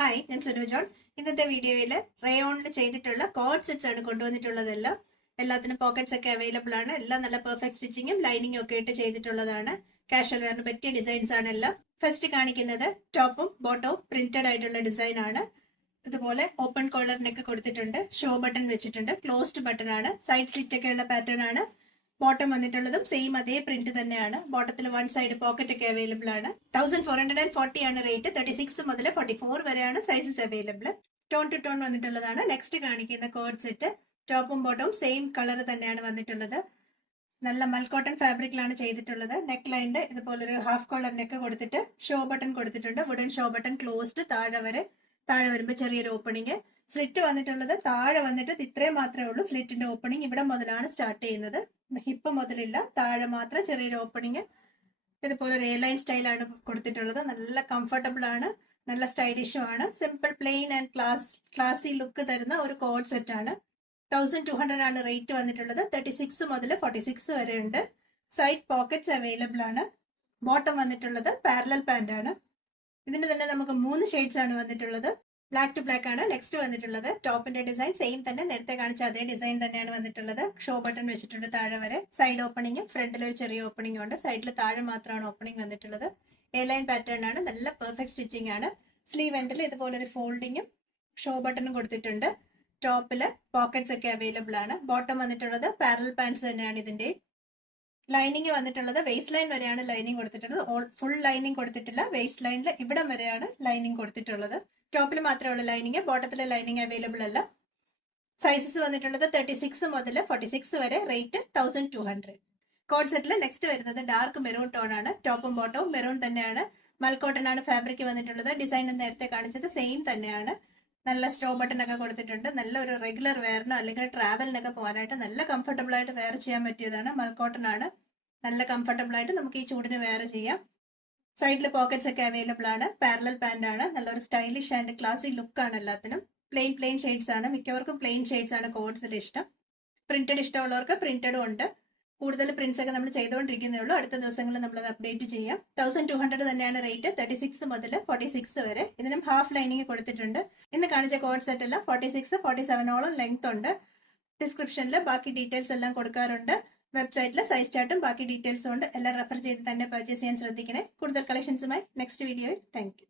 Hi, ഞാൻ Sunu John. ഇന്നത്തെ വീഡിയോയിൽ റയോണിൽ ചെയ്തിട്ടുള്ള കോഡ് സെറ്റ്സ് ആണ് കൊണ്ടുവന്നിട്ടുള്ളതെല്ലാം. എല്ലാത്തിനും പോക്കറ്റ്സ് ഒക്കെ അവൈലബിൾ ആണ്. എല്ലാം നല്ല പെർഫെക്റ്റ് സ്റ്റിച്ചിങ്ങും ലൈനിങ്ങും ഒക്കെ ഇട്ട് ചെയ്തിട്ടുള്ളതാണ്. കാഷ്വൽ വെയറിന് പറ്റിയ ഡിസൈൻസ് ആണ് എല്ലാം. ഫസ്റ്റ് കാണിക്കുന്നത് ടോപ്പും ബോട്ടവും പ്രിന്റഡ് ആയിട്ടുള്ള ഡിസൈൻ ആണ്. ഇതുപോലെ ഓപ്പൺ കോളർ നെക്ക് കൊടുത്തിട്ടുണ്ട്, ഷോ ബട്ടൺ വെച്ചിട്ടുണ്ട്, ക്ലോസ്ഡ് ബട്ടൺ ആണ്, സൈഡ് സ്ലിറ്റ് ഒക്കെ ഉള്ള പാറ്റേൺ ആണ്. ബോട്ടം വന്നിട്ടുള്ളതും സെയിം അതേ പ്രിന്റ് തന്നെയാണ്. ബോട്ടത്തിൽ വൺ സൈഡ് പോക്കറ്റ് ഒക്കെ അവൈലബിൾ ആണ്. 1440 ആണ് റേറ്റ്. 36 മുതൽ 44 വരെയാണ് sizes available. Tone to tone വന്നിട്ടുള്ളതാണ്. നെക്സ്റ്റ് കാണിക്കുന്ന കോഡ് സെറ്റ് ടോപ്പും ബോട്ടവും സെയിം കളർ തന്നെയാണ് വന്നിട്ടുള്ളത്. നല്ല മൽക്കോട്ടൺ ഫാബ്രിക്കിലാണ് ചെയ്തിട്ടുള്ളത്. നെക്ക് ലൈനിന്റെ ഇതുപോലൊരു ഹാഫ് കോളർ നെക്ക് കൊടുത്തിട്ട് ഷോ ബട്ടൺ കൊടുത്തിട്ടുണ്ട്. Wooden show button closed. താഴെ വരുമ്പോൾ ചെറിയൊരു ഓപ്പണിങ്. സ്ലിറ്റ് വന്നിട്ടുള്ളത് താഴെ വന്നിട്ട് ഇത്രയും മാത്രമേ ഉള്ളൂ. സ്ലിറ്റിന്റെ ഓപ്പണിങ് ഇവിടെ മുതലാണ് സ്റ്റാർട്ട് ചെയ്യുന്നത്. ഹിപ്പ് മുതലില്ല, താഴെ മാത്രം ചെറിയൊരു ഓപ്പണിങ്. ഇതുപോലെ ഒരു എയർലൈൻ സ്റ്റൈലാണ് കൊടുത്തിട്ടുള്ളത്. നല്ല കംഫർട്ടബിൾ ആണ്, നല്ല സ്റ്റൈലിഷും ആണ്. Simple plain and classy look തരുന്ന ഒരു കോഡ് സെറ്റ് ആണ്. 1200 ആണ് റേറ്റ് വന്നിട്ടുള്ളത്. 36 മുതൽ 46 വരെ ഉണ്ട്. സൈഡ് പോക്കറ്റ്സ് അവൈലബിൾ ആണ്. ബോട്ടം വന്നിട്ടുള്ളത് പാരലൽ പാന്റ് ആണ്. ഇതിന്റെ തന്നെ നമുക്ക് 3 ഷെയ്ഡ്സ് ആണ് വന്നിട്ടുള്ളത്. ബ്ലാക്ക് ടു ബ്ലാക്ക് ആണ് നെക്സ്റ്റ് വന്നിട്ടുള്ളത്. ടോപ്പിന്റെ ഡിസൈൻ സെയിം തന്നെ, നേരത്തെ കാണിച്ച അതേ ഡിസൈൻ തന്നെയാണ് വന്നിട്ടുള്ളത്. ഷോ ബട്ടൺ വെച്ചിട്ടുണ്ട് താഴെ വരെ. സൈഡ് ഓപ്പണിംഗും ഫ്രണ്ടിൽ ഒരു ചെറിയ ഓപ്പണിംഗും ഉണ്ട്. സൈഡിൽ താഴെ മാത്രമാണ് ഓപ്പണിംഗ് വന്നിട്ടുള്ളത്. എയർലൈൻ പാറ്റേൺ ആണ്, നല്ല പെർഫെക്റ്റ് സ്റ്റിച്ചിങ് ആണ്. സ്ലീവ് എൻഡിൽ ഇതുപോലൊരു ഫോൾഡിങ്ങും ഷോ ബട്ടണും കൊടുത്തിട്ടുണ്ട്. ടോപ്പില് പോക്കറ്റ്സ് ഒക്കെ അവൈലബിൾ ആണ്. ബോട്ടം വന്നിട്ടുള്ളത് പാരലൽ പാൻസ് തന്നെയാണ് ഇതിന്റെ. ലൈനിങ് വന്നിട്ടുള്ളത് വേസ്റ്റ് ലൈൻ വരെയാണ് ലൈനിങ് കൊടുത്തിട്ടുള്ളത്. ഫുൾ ലൈനിങ് കൊടുത്തിട്ടില്ല. വേസ്റ്റ് ലൈനിൽ ഇവിടം വരെയാണ് ലൈനിങ് കൊടുത്തിട്ടുള്ളത്. ടോപ്പിൽ മാത്രമേ ഉള്ളൂ ലൈനിങ്, ബോട്ടത്തിലെ ലൈനിങ് അവൈലബിൾ അല്ല. സൈസസ് വന്നിട്ടുള്ളത് 36 മുതൽ 46 വരെ. റേറ്റ് 1200. കോഡ് സെറ്റിൽ നെക്സ്റ്റ് വരുന്നത് ഡാർക്ക് മെറൂൺ ടോൺ ആണ്. ടോപ്പും ബോട്ടവും മെറൂൺ തന്നെയാണ്. മൽക്കോട്ടൺ ആണ് ഫാബ്രിക് വന്നിട്ടുള്ളത്. ഡിസൈൻ നേരത്തെ കാണിച്ചത് സെയിം തന്നെയാണ്. നല്ല സ്റ്റോ ബട്ടൺ ഒക്കെ കൊടുത്തിട്ടുണ്ട്. നല്ല ഒരു റെഗുലർ വെയറിനോ അല്ലെങ്കിൽ ട്രാവലിനൊക്കെ പോകാനായിട്ട് നല്ല കംഫർട്ടബിൾ ആയിട്ട് വെയർ ചെയ്യാൻ പറ്റിയതാണ്. മൽക്കോട്ടൺ ആണ്, നല്ല കംഫർട്ടബിൾ ആയിട്ട് നമുക്ക് ഈ ചൂടിന് വെയർ ചെയ്യാം. സൈഡിൽ പോക്കറ്റ്സ് ഒക്കെ അവൈലബിൾ ആണ്. പാരലൽ പാന്റ് ആണ്. നല്ലൊരു സ്റ്റൈലിഷ് ആൻഡ് ക്ലാസി ലുക്ക് ആണ് എല്ലാത്തിനും. പ്ലെയിൻ ഷെയ്ഡ്സ് ആണ്. മിക്കവർക്കും പ്ലെയിൻ ഷെയ്ഡ്സ് ആണ് കോഡ്സിൽ ഇഷ്ടം. പ്രിന്റഡ് ഇഷ്ടമുള്ളവർക്ക് പ്രിന്റഡും ഉണ്ട്. കൂടുതൽ പ്രിന്റ്സ് ഒക്കെ നമ്മൾ ചെയ്തുകൊണ്ടിരിക്കുന്നേ ഉള്ളൂ. അടുത്ത ദിവസങ്ങളിൽ നമ്മളത് അപ്ഡേറ്റ് ചെയ്യാം. 1200 തന്നെയാണ് റേറ്റ്. 36 മുതൽ 46 വരെ. ഇതിനും ഹാഫ് ലൈനിങ് കൊടുത്തിട്ടുണ്ട്. ഇന്ന് കാണിച്ച കോഡ് സെറ്റ് എല്ലാം 46, 47 ലെങ്ത് ഉണ്ട്. ഡിസ്ക്രിപ്ഷനിൽ ബാക്കി ഡീറ്റെയിൽസ് എല്ലാം കൊടുക്കാറുണ്ട്. വെബ്സൈറ്റിൽ സൈസ് ചാർട്ടും ബാക്കി ഡീറ്റെയിൽസും ഉണ്ട്. എല്ലാം റെഫർ ചെയ്ത് തന്നെ പർച്ചേസ് ചെയ്യാൻ ശ്രദ്ധിക്കണേ. കൂടുതൽ കളക്ഷൻസുമായി നെക്സ്റ്റ് വീഡിയോയിൽ. Thank you.